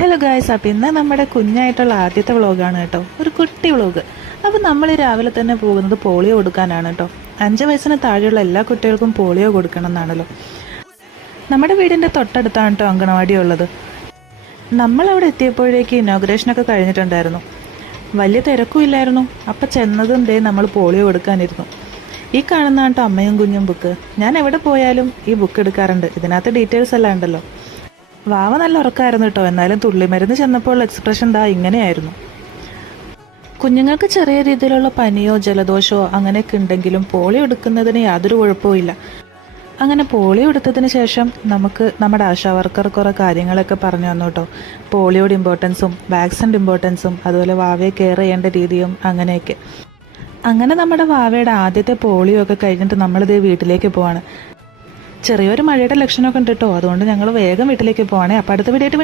Hello guys, അപ്പം ഇന്ന് നമ്മുടെ കുഞ്ഞായിട്ടുള്ള ആദ്യത്തെ വ്ളോഗാണ് കേട്ടോ, ഒരു കുട്ടി വ്ളോഗ്. അപ്പോൾ നമ്മൾ രാവിലെ തന്നെ പോകുന്നത് പോളിയോ കൊടുക്കാനാണ് കേട്ടോ. 5 വയസ്സിന് താഴെയുള്ള എല്ലാ കുട്ടികൾക്കും പോളിയോ കൊടുക്കണം എന്നാണല്ലോ. നമ്മുടെ വീടിൻ്റെ തൊട്ടടുത്താണ് കേട്ടോ അങ്കണവാടി ഉള്ളത്. നമ്മളവിടെ എത്തിയപ്പോഴേക്ക് ഇനോഗ്രേഷനൊക്കെ കഴിഞ്ഞിട്ടുണ്ടായിരുന്നു. വലിയ തിരക്കും ഇല്ലായിരുന്നു. അപ്പം ചെന്നതും നമ്മൾ പോളിയോ കൊടുക്കാനിരുന്നു. ഈ കാണുന്ന കേട്ടോ അമ്മയും കുഞ്ഞും ബുക്ക്. ഞാൻ എവിടെ പോയാലും ഈ ബുക്ക് എടുക്കാറുണ്ട്. ഇതിനകത്ത് ഡീറ്റെയിൽസ് എല്ലാം ഉണ്ടല്ലോ. വാവ നല്ല ഉറക്കമായിരുന്നു കേട്ടോ. എന്നാലും തുള്ളിമരുന്ന് ചെന്നപ്പോൾ എക്സ്പ്രഷൻ ഇങ്ങനെയായിരുന്നു. കുഞ്ഞുങ്ങൾക്ക് ചെറിയ രീതിയിലുള്ള പനിയോ ജലദോഷമോ അങ്ങനെയൊക്കെ ഉണ്ടെങ്കിലും പോളിയോ എടുക്കുന്നതിന് യാതൊരു കുഴപ്പമില്ല. അങ്ങനെ പോളിയോ എടുത്തതിന് ശേഷം നമുക്ക് നമ്മുടെ ആശാവർക്കർ കുറേ കാര്യങ്ങളൊക്കെ പറഞ്ഞു തന്നു കേട്ടോ. പോളിയോയുടെ ഇമ്പോർട്ടൻസും വാക്സിൻ്റെ ഇമ്പോർട്ടൻസും അതുപോലെ വാവയെ കെയർ ചെയ്യേണ്ട രീതിയും അങ്ങനെയൊക്കെ. അങ്ങനെ നമ്മുടെ വാവയുടെ ആദ്യത്തെ പോളിയോ ഒക്കെ കഴിഞ്ഞിട്ട് നമ്മളിത് വീട്ടിലേക്ക് പോവാണ്. ചെറിയൊരു മഴയുടെ ലക്ഷണമൊക്കെ ഉണ്ട് കേട്ടോ. അതുകൊണ്ട് ഞങ്ങൾ വേഗം വീട്ടിലേക്ക് പോവാണേ. അപ്പോൾ അടുത്ത വീഡിയോ